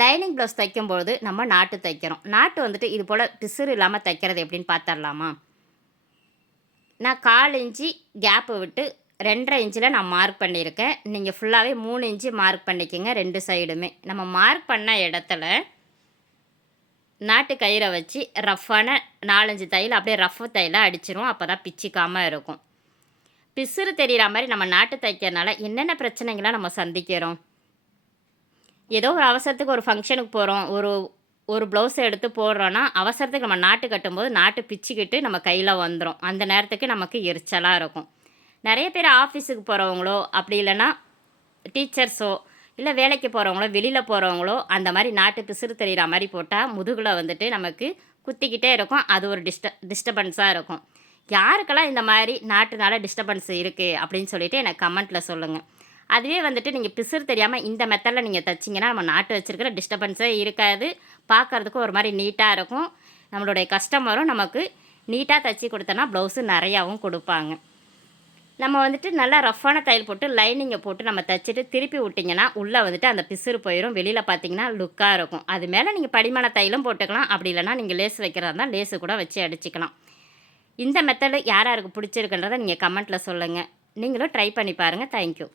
Lining blouse தைக்கும்பொழுது நம்ம நாட்டு தைக்கிறோம். நாட்டு வந்துட்டு இது போல் பிசுறு இல்லாமல் தைக்கிறது எப்படின்னு பார்த்துடலாமா? நான் கால் இன்ச்சு கேப்பு விட்டு ரெண்டரை இன்ச்சில் நான் மார்க் பண்ணியிருக்கேன். நீங்கள் ஃபுல்லாகவே மூணு இன்ச்சு மார்க் பண்ணிக்கோங்க ரெண்டு சைடுமே. நம்ம மார்க் பண்ண இடத்துல நாட்டு கயிறை வச்சு ரஃப்பான நாலஞ்சு தையல் அப்படியே ரஃப் தையலாக அடிச்சிரும் அப்போ தான் பிச்சிக்காமல் இருக்கும். பிசுறு தெரிகிற மாதிரி நம்ம நாட்டு தைக்கிறனால என்னென்ன பிரச்சனைகள்லாம் நம்ம சந்திக்கிறோம்? ஏதோ ஒரு அவசரத்துக்கு ஒரு ஃபங்க்ஷனுக்கு போகிறோம் ஒரு ஒரு ப்ளவுஸை எடுத்து போடுறோன்னா அவசரத்துக்கு நம்ம நாட்டு கட்டும்போது நாட்டு பிச்சுக்கிட்டு நம்ம கையில் வந்துடும் அந்த நேரத்துக்கு நமக்கு எரிச்சலாக இருக்கும். நிறைய பேர் ஆஃபீஸுக்கு போகிறவங்களோ அப்படி இல்லைன்னா டீச்சர்ஸோ இல்லை வேலைக்கு போகிறவங்களோ வெளியில் போகிறவங்களோ அந்த மாதிரி நாட்டு பிசுறு தெரிகிற மாதிரி போட்டால் முதுகில் வந்துட்டு நமக்கு குத்திக்கிட்டே இருக்கும். அது ஒரு டிஸ்ட டிஸ்டர்பன்ஸாக இருக்கும். யாருக்கெல்லாம் இந்த மாதிரி நாட்டுனால டிஸ்டர்பன்ஸ் இருக்குது அப்படின்னு சொல்லிட்டு எனக்கு கமெண்ட்டில் சொல்லுங்கள் அதுவே வந்துட்டு நீங்கள் பிசுறு தெரியாமல் இந்த மெத்தடில் நீங்கள் தைச்சிங்கன்னா நம்ம நாட்டு வச்சுருக்கிற டிஸ்டர்பன்ஸே இருக்காது. பார்க்குறதுக்கும் ஒரு மாதிரி நீட்டாக இருக்கும். நம்மளுடைய கஸ்டமரும் நமக்கு நீட்டாக தைச்சி கொடுத்தோன்னா ப்ளவுஸு நிறையாவும் கொடுப்பாங்க. நம்ம வந்துட்டு நல்லா ரஃப்பான தையல் போட்டு லைனிங்கை போட்டு நம்ம தைச்சிட்டு திருப்பி விட்டிங்கன்னா உள்ளே வந்துட்டு அந்த பிசுறு போயிடும் வெளியில் பார்த்தீங்கன்னா லுக்காக இருக்கும். அது மேலே நீங்கள் படிமான தையலும் போட்டுக்கலாம். அப்படி இல்லைனா நீங்கள் லேஸ் வைக்கிறதா இருந்தால் லேஸு கூட வச்சு அடிச்சுக்கலாம். இந்த மெத்தடு யார் யாருக்கு பிடிச்சிருக்குன்றதை நீங்கள் கமெண்ட்டில் சொல்லுங்கள் நீங்களும் ட்ரை பண்ணி பாருங்கள் தேங்க்யூ